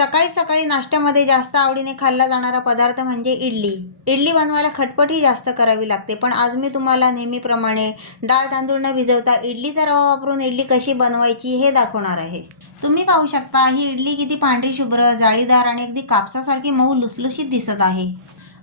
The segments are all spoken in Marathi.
सकाळी सकाळी नाश्त्यामध्ये जास्त आवडीने खाल्ला जाणारा पदार्थ म्हणजे इडली. इडली बनवायला खटपटही जास्त करावी लागते पण आज मी तुम्हाला नेहमीप्रमाणे डाळ तांदूळ न भिजवता इडलीचा रवा वापरून इडली कशी बनवायची हे दाखवणार आहे. तुम्ही पाहू शकता ही इडली किती पांढरी शुभ्र जाळीदार आणि अगदी कापसासारखी मऊ लुसलुशीत दिसत आहे.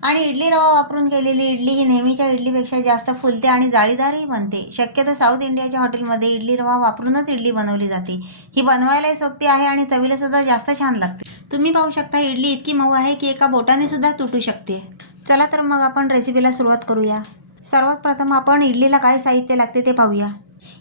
आणि इडली रवा वापरून केलेली इडली ही नेहमीच्या इडलीपेक्षा जास्त फुलते आणि जाळीदारही बनते. शक्यतो साऊथ इंडियाच्या हॉटेलमध्ये इडली रवा वापरूनच इडली बनवली जाते. ही बनवायलाही सोपी आहे आणि चवीला सुद्धा जास्त छान लागते. तुम्ही पाहू शकता इडली इतकी मऊ आहे की एका बोटाने सुद्धा तुटू शकते. चला तर मग आपण रेसिपीला सुरुवात करूया. सर्वात प्रथम आपण इडलीला काय साहित्य लागते ते पाहूया.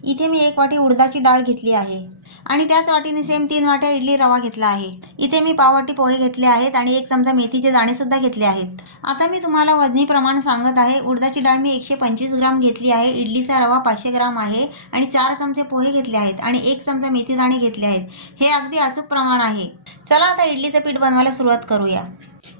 इथे मी एक वाटी उडदाची डाळ घेतली आहे. आणि त्याच वाटीने सेम तीन वाट्या इडली रवा घेतला आहे. इथे मी पाववाटी पोहे घेतले आहेत आणि एक चमचा मेथीचे दाणेसुद्धा घेतले आहेत. आता मी तुम्हाला वजनी प्रमाण सांगत आहे. उडदाची डाळ मी एकशे पंचवीस ग्राम घेतली आहे. इडलीचा रवा पाचशे ग्राम आहे आणि चार चमचे पोहे घेतले आहेत आणि एक चमचा मेथी दाणे घेतले आहेत. हे अगदी अचूक प्रमाण आहे. चला आता इडलीचं पीठ बनवायला सुरुवात करूया.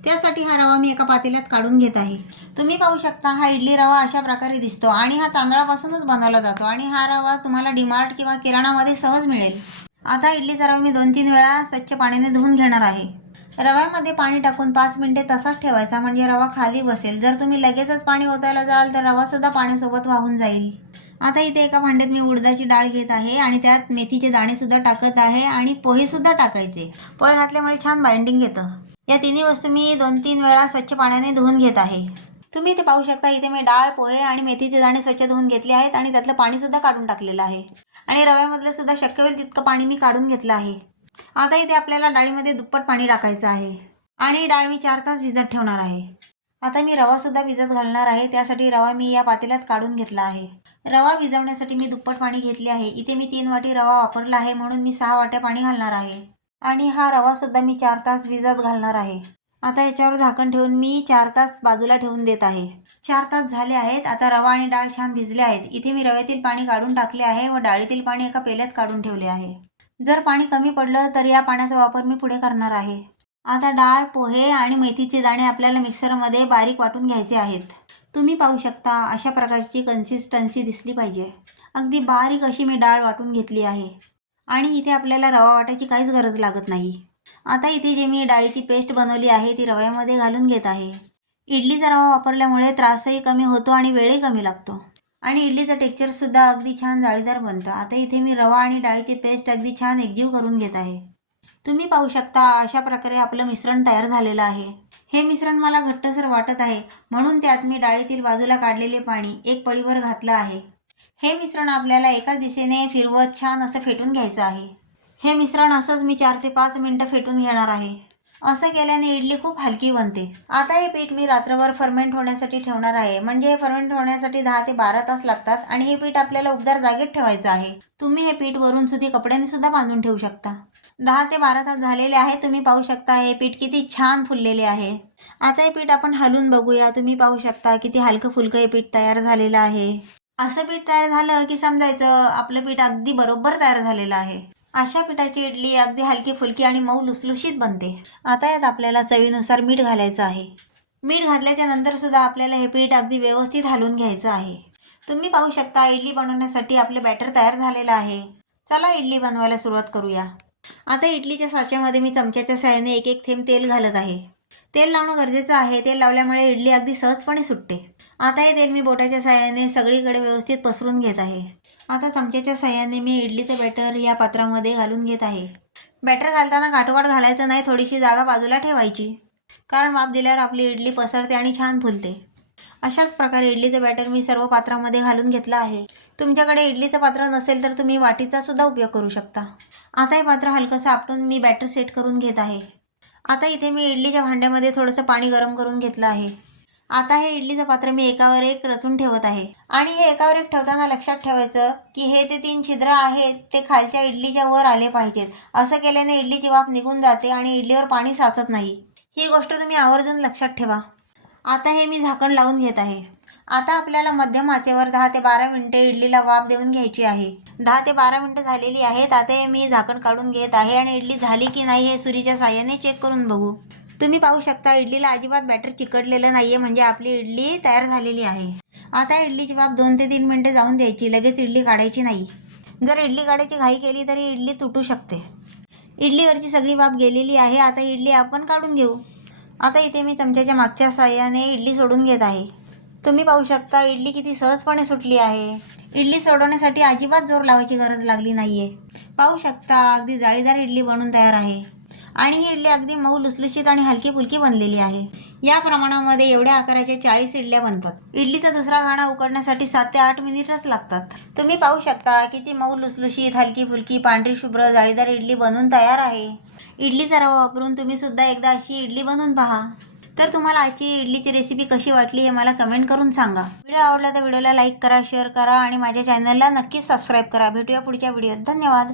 त्यासाठी हा रवा मी एका पातेल्यात काढून घेत आहे. तुम्ही पाहू शकता हा इडली रवा अशा प्रकारे दिसतो आणि हा तांदळापासूनच बनवला जातो आणि हा रवा तुम्हाला डिमार्ट किंवा किराणामध्ये सहज मिळेल. आता इडलीचा रवा मी दोन तीन वेळा स्वच्छ पाण्याने धुवून घेणार आहे. रव्यामध्ये पाणी टाकून पाच मिनिटे तसाच ठेवायचा म्हणजे रवा खाली बसेल. जर तुम्ही लगेचच पाणी ओतायला जाल तर रवासुद्धा पाण्यासोबत वाहून जाईल. आता इथे एका भांड्यात मी उडदाची डाळ घेत आहे आणि त्यात मेथीचे दाणे सुद्धा टाकत आहे आणि पोहे सुद्धा टाकायचे. पोहे घातल्यामुळे छान बाइंडिंग घेतं या तिन्ही वस्तू मी दोन तीन वेळा स्वच्छ पाण्याने धुवून घेत आहे. तुम्ही इथे पाहू शकता इथे मी डाळ पोहे आणि मेथीचे दाणे स्वच्छ धुवून घेतले आहेत आणि त्यातलं पाणी सुद्धा काढून टाकलेलं आहे. आणि रव्यामधलं सुद्धा शक्य होईल तितकं पाणी मी काढून घेतलं आहे. आता इथे आपल्याला डाळीमध्ये दुप्पट पाणी टाकायचं आहे. आणि डाळ मी चार तास भिजत ठेवणार आहे. आता मी रवासुद्धा भिजत घालणार आहे. त्यासाठी रवा मी या पातेल्यात काढून घेतला आहे. रवा भिजवण्यासाठी मी दुप्पट पाणी घेतले आहे. इथे मी तीन वाटी रवा वापरला आहे. म्हणून मी सहा वाट्या पाणी घालणार आहे. आणि हा रवासुद्धा मी चार तास भिजत घालणार आहे. आता याच्यावर झाकण ठेवून मी चार तास बाजूला ठेवून देत आहे. चार तास झाले आहेत. आता रवा आणि डाळ छान भिजले आहेत. इथे मी रव्यातील पाणी काढून टाकले आहे व डाळीतील पाणी एका पेल्यात काढून ठेवले आहे. जर पाणी कमी पडलं तर या पाण्याचा वापर मी पुढे करणार आहे. आता डाळ पोहे आणि मेथीचे दाणे आपल्याला मिक्सरमध्ये बारीक वाटून घ्यायचे आहेत. तुम्ही पाहू शकता अशा प्रकारची कन्सिस्टन्सी दिसली पाहिजे. अगदी बारीक अशी मी डाळ वाटून घेतली आहे. आणि इथे आपल्याला रवा वाटायची काहीच गरज लागत नाही. आता इथे जे मी डाळीची पेस्ट बनवली आहे ती रव्यामध्ये घालून घेत आहे. इडलीचा रवा वापरल्यामुळे त्रासही कमी होतो आणि वेळही कमी लागतो. आणि इडलीचं टेक्स्चरसुद्धा अगदी छान जाळीदार बनतं. आता इथे मी रवा आणि डाळीची पेस्ट अगदी छान एकजीव करून घेत आहे. तुम्ही पाहू शकता अशा प्रकारे आपलं मिश्रण तयार झालेलं आहे. हे मिश्रण मला घट्टसर वाटत आहे. म्हणून त्यात मी डाळीतील बाजूला काढलेले पाणी एक पळीवर घातलं आहे. हे मिश्रण आपल्याला एकाच दिशेने फिरवत छान असं फेटून घ्यायचं आहे. हे मिश्रण असंच मी चार ते पाच मिनटं फेटून घेणार आहे. असं केल्याने इडली खूप हलकी बनते. आता हे पीठ मी रात्रभर फर्मेंट होण्यासाठी ठेवणार आहे. म्हणजे हे फर्मेंट होण्यासाठी दहा ते बारा तास लागतात आणि हे पीठ आपल्याला उबदार जागेत ठेवायचं आहे. तुम्ही हे पीठ वरून सुधी कपड्याने सुद्धा बांधून ठेवू शकता. दहा ते बारा तास झालेले आहे तुम्ही पाहू शकता हे पीठ किती छान फुललेले आहे. आता हे पीठ आपण हलून बघूया. तुम्ही पाहू शकता किती हलकं फुलकं हे पीठ तयार झालेलं आहे. असं पीठ तयार झालं की समजायचं आपलं पीठ अगदी बरोबर तयार झालेलं आहे. अशा पिठाची इडली अगदी हलकी फुलकी आणि मऊ लुसलुशीत बनते. आता यात आपल्याला चवीनुसार मीठ घालायचं आहे. मीठ घातल्याच्या नंतर सुद्धा आपल्याला हे पीठ अगदी व्यवस्थित हलवून घ्यायचं आहे. तुम्ही पाहू शकता इडली बनवण्यासाठी आपलं बॅटर तयार झालेलं आहे. चला इडली बनवायला सुरुवात करूया. आता इडलीच्या साच्यामध्ये मी चमच्याच्या साहाय्याने एक एक थेंब तेल घालत आहे. तेल लावणं गरजेचं आहे. तेल लावल्यामुळे इडली अगदी सहजपणे सुटते. आता हे तेल मी बोटाच्या साहाय्याने सगळीकडे व्यवस्थित पसरून घेत आहे. आता चमच्याच्या सहाय्याने मी इडलीचं बॅटर या पात्रामध्ये घालून घेत आहे. बॅटर घालताना गाठोगाठ घालायचं नाही थोडीशी जागा बाजूला ठेवायची. कारण माप दिल्यावर आपली इडली पसरते आणि छान फुलते. अशाच प्रकारे इडलीचं बॅटर मी सर्व पात्रामध्ये घालून घेतलं आहे. तुमच्याकडे इडलीचं पात्र नसेल तर तुम्ही वाटीचा सुद्धा उपयोग करू शकता. आता हे पात्र हलकंसं आपटून मी बॅटर सेट करून घेत आहे. आता इथे मी इडलीच्या भांड्यामध्ये थोडंसं पाणी गरम करून घेतलं आहे. आता हे इडलीचं पात्र मी एकावर एक रचून ठेवत आहे. आणि हे एकावर एक ठेवताना लक्षात ठेवायचं की हे ते तीन छिद्र आहेत ते खालच्या इडलीच्या वर आले पाहिजेत. असं केल्याने इडलीची वाफ निघून जाते आणि इडलीवर पाणी साचत नाही. ही गोष्ट तुम्ही आवर्जून लक्षात ठेवा. आता हे मी झाकण लावून घेत आहे. आता आपल्याला मध्यम आचेवर दहा ते बारा मिनिटे इडलीला वाफ देऊन घ्यायची आहे. दहा ते बारा मिनिटं झालेली आहेत आता हे मी झाकण काढून घेत आहे आणि इडली झाली की नाही हे सुरीच्या साह्याने चेक करून बघू. तुम्ही पाहू शकता इडलीला अजिबात बॅटर चिकटलेलं नाही आहे म्हणजे आपली इडली तयार झालेली आहे. आता इडलीची वाफ दोन ते तीन मिनटे जाऊन द्यायची लगेच इडली काढायची नाही. जर इडली काढायची घाई केली तरी इडली तुटू शकते. इडलीवरची सगळी वाफ गेलेली आहे आता इडली आपण काढून घेऊ. आता इथे मी चमच्याच्या मागच्या साह्याने इडली सोडून घेत आहे. तुम्ही पाहू शकता इडली किती सहजपणे सुटली आहे. इडली सोडवण्यासाठी अजिबात जोर लावायची गरज लागली नाही आहे पाहू शकता अगदी जाळीदार इडली बनून तयार आहे. आणि ही इडली अगदी मऊ लुसलुशीत आणि हलकी फुलकी बनलेली आहे. या प्रमाणामध्ये एवढ्या आकाराच्या चाळीस इडल्या बनतात. इडलीचा दुसरा घाणा उकडण्यासाठी सात ते आठ मिनिटच लागतात. तुम्ही पाहू शकता किती मऊ लुसलुशीत हलकी फुलकी पांढरी शुभ्र जाळीदार इडली बनून तयार आहे. इडलीचा रवा वापरून तुम्ही सुद्धा एकदा अशी इडली बनवून पहा. तर तुम्हाला आजची इडलीची रेसिपी कशी वाटली हे मला कमेंट करून सांगा. व्हिडिओ आवडला तर व्हिडिओला लाईक करा शेअर करा आणि माझ्या चॅनलला नक्कीच सबस्क्राईब करा. भेटूया पुढच्या व्हिडिओत धन्यवाद.